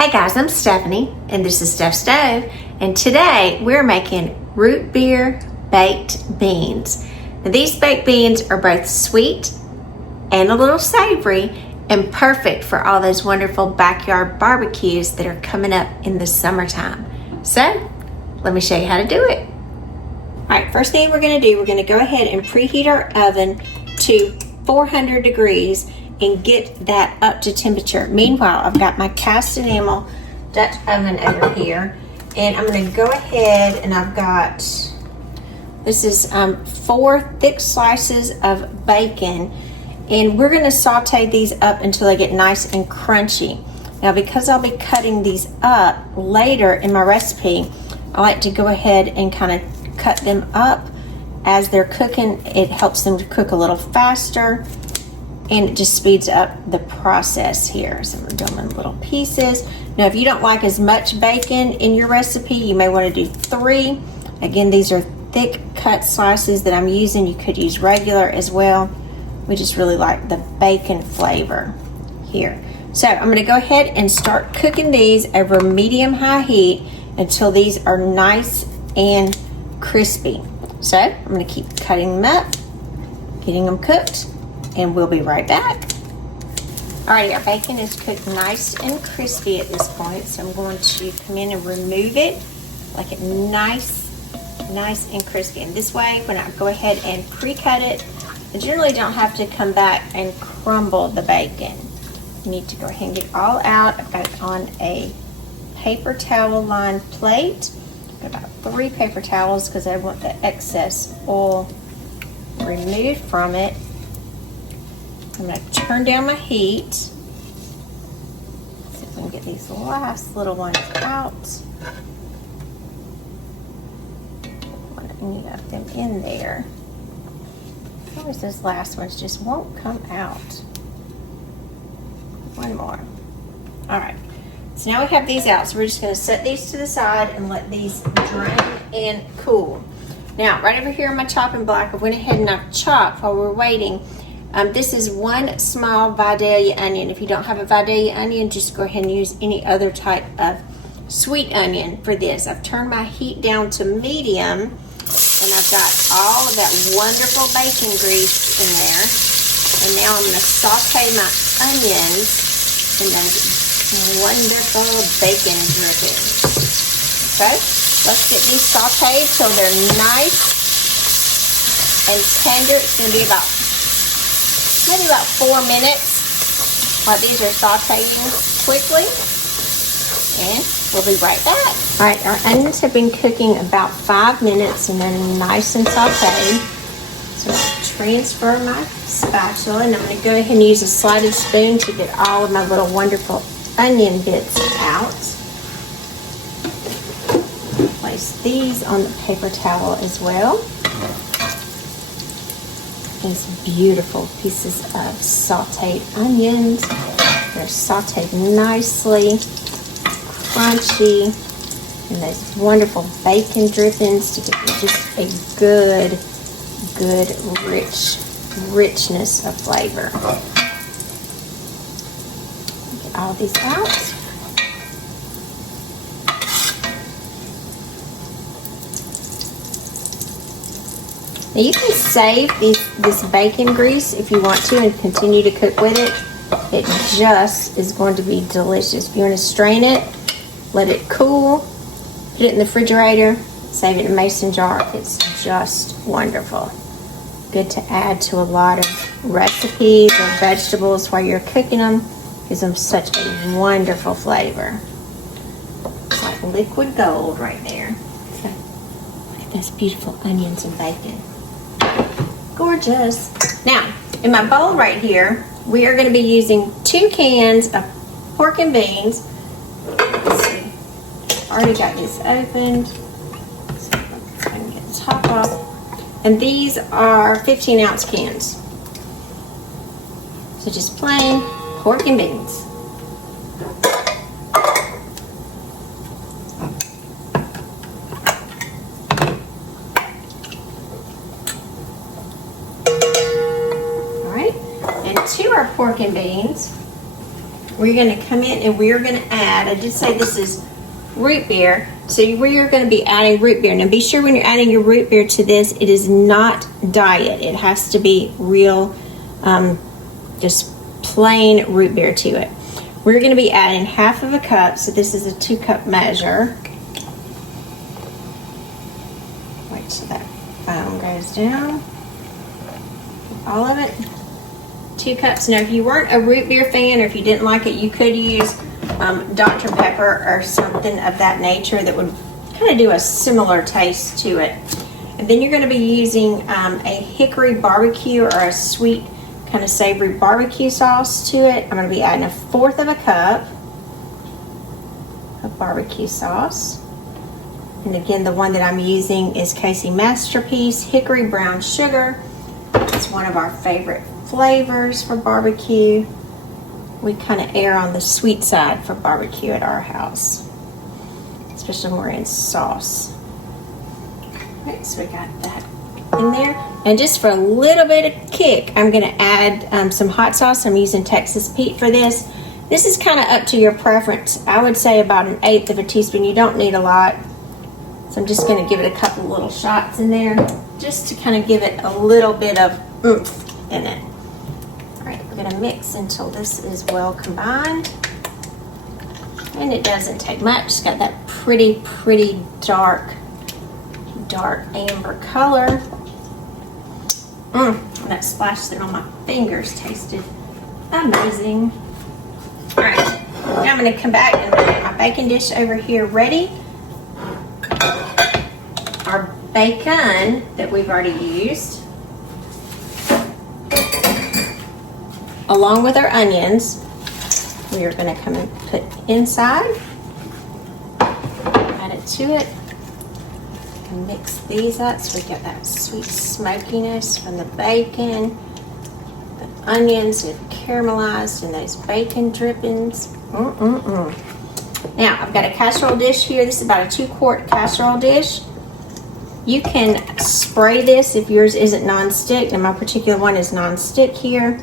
Hey guys, I'm Stephanie and this is Steph Stove, and today we're making root beer baked beans. Now, these baked beans are both sweet and a little savory and perfect for all those wonderful backyard barbecues that are coming up in the summertime. So let me show you how to do it. All right, first thing we're going to do, we're going to go ahead and preheat our oven to 400 degrees and get that up to temperature. Meanwhile, I've got my cast enamel Dutch oven over here, and I'm going to go ahead and I've got, this is 4 thick slices of bacon, and we're going to saute these up until they get nice and crunchy. Now, because I'll be cutting these up later in my recipe, I like to go ahead and kind of cut them up as they're cooking. It helps them to cook a little faster, and it just speeds up the process here. So I'm gonna do them in little pieces. Now, if you don't like as much bacon in your recipe, you may want to do 3. Again, these are thick cut slices that I'm using. You could use regular as well. We just really like the bacon flavor here. So I'm gonna go ahead and start cooking these over medium-high heat until these are nice and crispy. So I'm gonna keep cutting them up, getting them cooked, and we'll be right back. Alrighty, our bacon is cooked nice and crispy at this point, so I'm going to come in and remove it, like it nice and crispy. And this way, when I go ahead and pre-cut it, I generally don't have to come back and crumble the bacon. You need to go ahead and get it all out. I've got it on a paper towel lined plate. I've got about 3 paper towels because I want the excess oil removed from it. I'm going to turn down my heat. See if we can get these last little ones out. Any of them in there. Always those last ones just won't come out. One more. Alright. So now we have these out. So we're just going to set these to the side and let these drain and cool. Now, right over here on my chopping block, I went ahead and I've chopped while we're waiting. This is 1 small Vidalia onion. If you don't have a Vidalia onion, just go ahead and use any other type of sweet onion for this. I've turned my heat down to medium, and I've got all of that wonderful bacon grease in there. And now I'm going to saute my onions in those wonderful bacon drippings. Okay, let's get these sauteed till they're nice and tender. It's going to be maybe about 4 minutes while these are sauteing quickly, and we'll be right back. All right, our onions have been cooking about 5 minutes and they're nice and sauteed. So I'll transfer my spatula, and I'm going to go ahead and use a slided spoon to get all of my little wonderful onion bits out. Place these on the paper towel as well. These beautiful pieces of sauteed onions. They're sauteed nicely, crunchy, and those wonderful bacon drippings to get just a good richness of flavor. Get all these out. Now you can save this bacon grease if you want to and continue to cook with it. It just is going to be delicious. If you want to strain it, let it cool, put it in the refrigerator, save it in a mason jar. It's just wonderful. Good to add to a lot of recipes or vegetables while you're cooking them. Gives them such a wonderful flavor. It's like liquid gold right there. So, look at those beautiful onions and bacon. Gorgeous. Now, in my bowl right here, we are going to be using 2 cans of pork and beans. Let's see. Already got this opened. So I can get the top off. And these are 15-ounce cans. So just plain pork and beans. To our pork and beans, we're going to come in and we're going to add, I did say this is root beer, so we are going to be adding root beer. Now be sure when you're adding your root beer to this, it is not diet. It has to be real, just plain root beer to it. We're going to be adding half of a cup, so this is a 2-cup measure. Wait till that foam goes down. All of it. 2 cups. Now if you weren't a root beer fan, or if you didn't like it, you could use Dr. Pepper or something of that nature that would kind of do a similar taste to it. And then you're going to be using a hickory barbecue or a sweet kind of savory barbecue sauce to it. I'm going to be adding 1/4 cup of barbecue sauce. And again, the one that I'm using is Casey Masterpiece Hickory Brown Sugar. It's one of our favorite flavors for barbecue. We kind of err on the sweet side for barbecue at our house, especially when we're in sauce. Right, so we got that in there. And just for a little bit of kick, I'm going to add some hot sauce. I'm using Texas Pete for this. This is kind of up to your preference. I would say about 1/8 of a teaspoon. You don't need a lot. So I'm just going to give it a couple little shots in there, just to kind of give it a little bit of oomph in it. All right, we're going to mix until this is well combined. And it doesn't take much. It's got that pretty dark amber color. That splash there on my fingers tasted amazing. All right, now I'm going to come back and get my baking dish over here ready. Our bacon that we've already used, along with our onions, we are going to come and put inside. Add it to it. And mix these up so we get that sweet smokiness from the bacon. The onions are caramelized in those bacon drippings. Now I've got a casserole dish here. This is about a 2-quart casserole dish. You can spray this if yours isn't non-stick, and my particular one is non-stick here.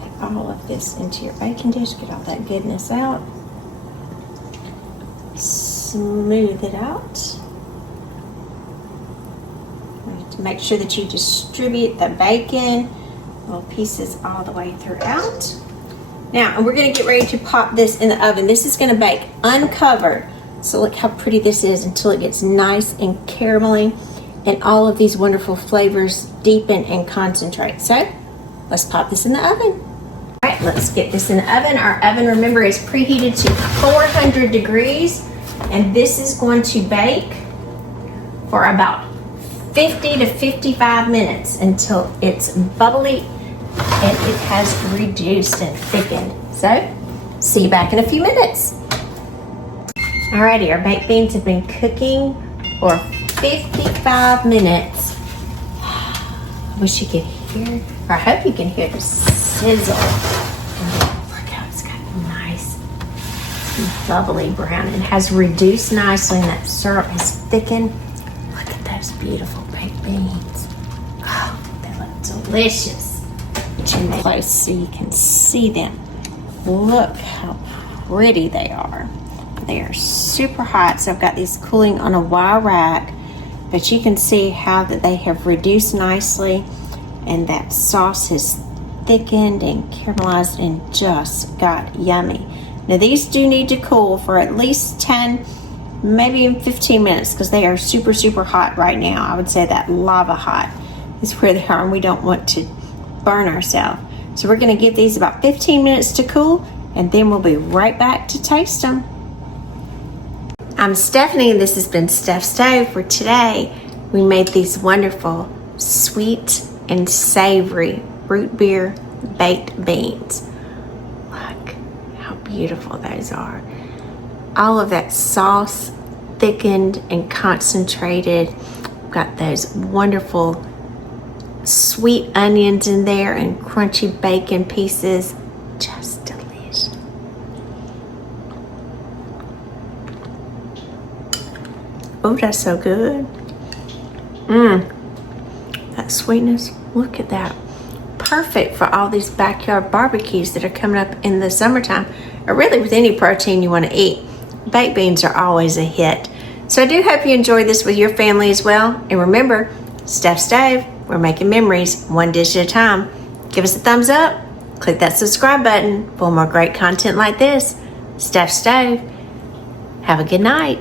Put all of this into your baking dish, get all that goodness out. Smooth it out. To make sure that you distribute the bacon, little pieces all the way throughout. Now, we're going to get ready to pop this in the oven. This is going to bake uncovered. So look how pretty this is until it gets nice and caramelly and all of these wonderful flavors deepen and concentrate. So let's pop this in the oven. All right, let's get this in the oven. Our oven, remember, is preheated to 400 degrees. And this is going to bake for about 50 to 55 minutes until it's bubbly and it has reduced and thickened. So, see you back in a few minutes. Alrighty, our baked beans have been cooking for 55 minutes. I wish you could hear, or I hope you can hear the sizzle. Look how it's got nice bubbly brown. It has reduced nicely and that syrup has thickened. Look at those beautiful baked beans. Oh, they look delicious. Turn them close so you can see them. Look how pretty they are. They are super hot, so I've got these cooling on a wire rack, but you can see how that they have reduced nicely and that sauce has thickened and caramelized and just got yummy. Now these do need to cool for at least 10, maybe even 15 minutes because they are super hot right now. I would say that lava hot is where they are and we don't want to burn ourselves. So we're going to give these about 15 minutes to cool and then we'll be right back to taste them. I'm Stephanie and this has been Steph's Stove. For today we made these wonderful sweet and savory root beer baked beans. Look how beautiful those are. All of that sauce thickened and concentrated. We've got those wonderful sweet onions in there and crunchy bacon pieces. Just delicious. Oh, that's so good. That sweetness. Look at that perfect for all these backyard barbecues that are coming up in the summertime, or really with any protein you want to eat. Baked beans are always a hit. So I do hope you enjoy this with your family as well. And remember, Steph Stove, we're making memories one dish at a time. Give us a thumbs up. Click that subscribe button for more great content like this. Steph Stove, have a good night.